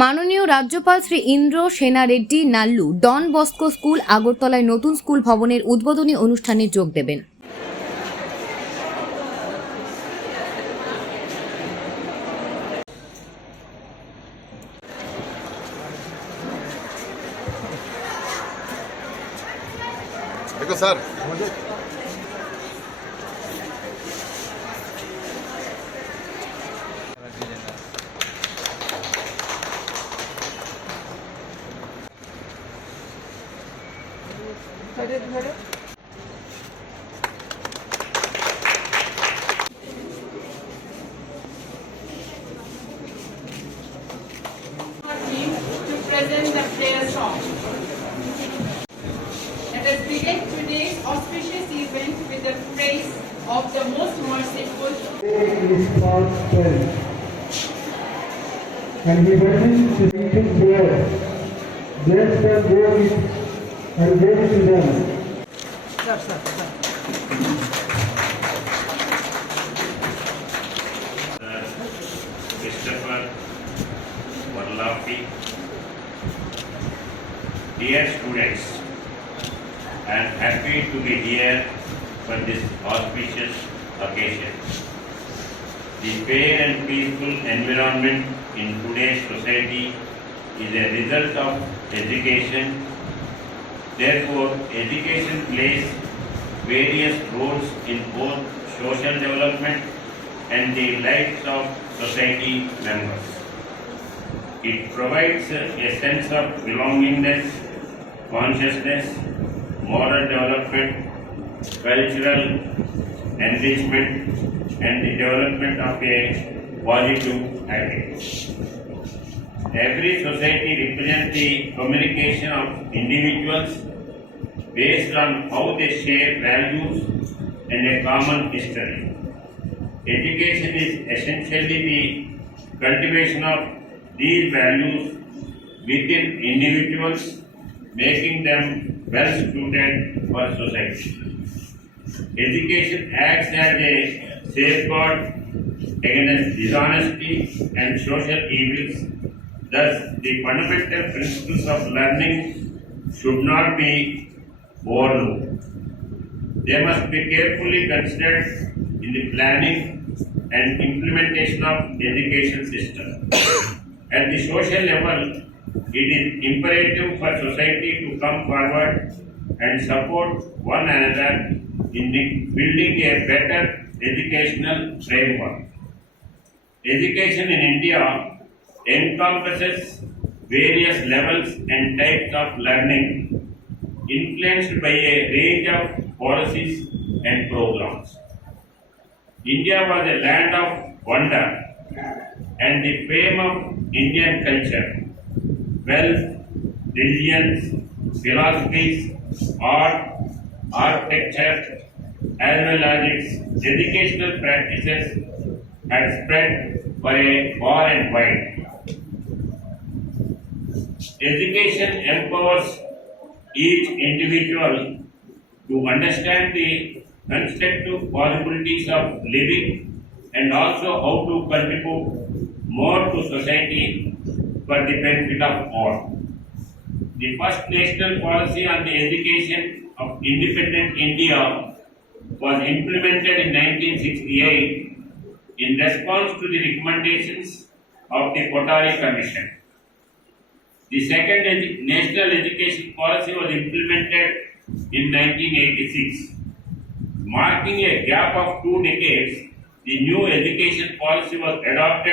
মাননীয় রাজ্যপাল শ্রী ইন্দ্র সেনা Reddy Nallu Don Bosco school আগরতলায় নতুন স্কুল ভবনের উদ্বোধনী অনুষ্ঠানে যোগ দেবেন। देखो sir to present the prayer song. Let us begin today's auspicious event with the praise of the most merciful. His God's prayer. And he went to his prayer. Bless them, go with, and gave it to them. Christopher Varlapi. Dear students, I am happy to be here for this auspicious occasion. The fair and peaceful environment in today's society is a result of education. Therefore, education plays various roles in both social development and the lives of society members. It provides a sense of belongingness, consciousness, moral development, cultural enrichment, and the development of a positive attitude. Every society represents the communication of individuals based on how they share values and a common history. Education is essentially the cultivation of these values within individuals, making them well suited for society. Education acts as a safeguard against dishonesty and social evils. Thus, the fundamental principles of learning should not be overlooked. They must be carefully considered in the planning and implementation of education system. At the social level, it is imperative for society to come forward and support one another in building a better educational framework. Education in India encompasses various levels and types of learning influenced by a range of policies and programs. India was a land of wonder and the fame of Indian culture, wealth, religions, philosophies, art, architecture, as well as its educational practices had spread for a far and wide. Education empowers each individual to understand the constructive possibilities of living and also how to contribute more to society for the benefit of all. The first national policy on the education of independent India was implemented in 1968 in response to the recommendations of the Kothari Commission. The second national education policy was implemented in 1986. Marking a gap of 2 decades, the new education policy was adopted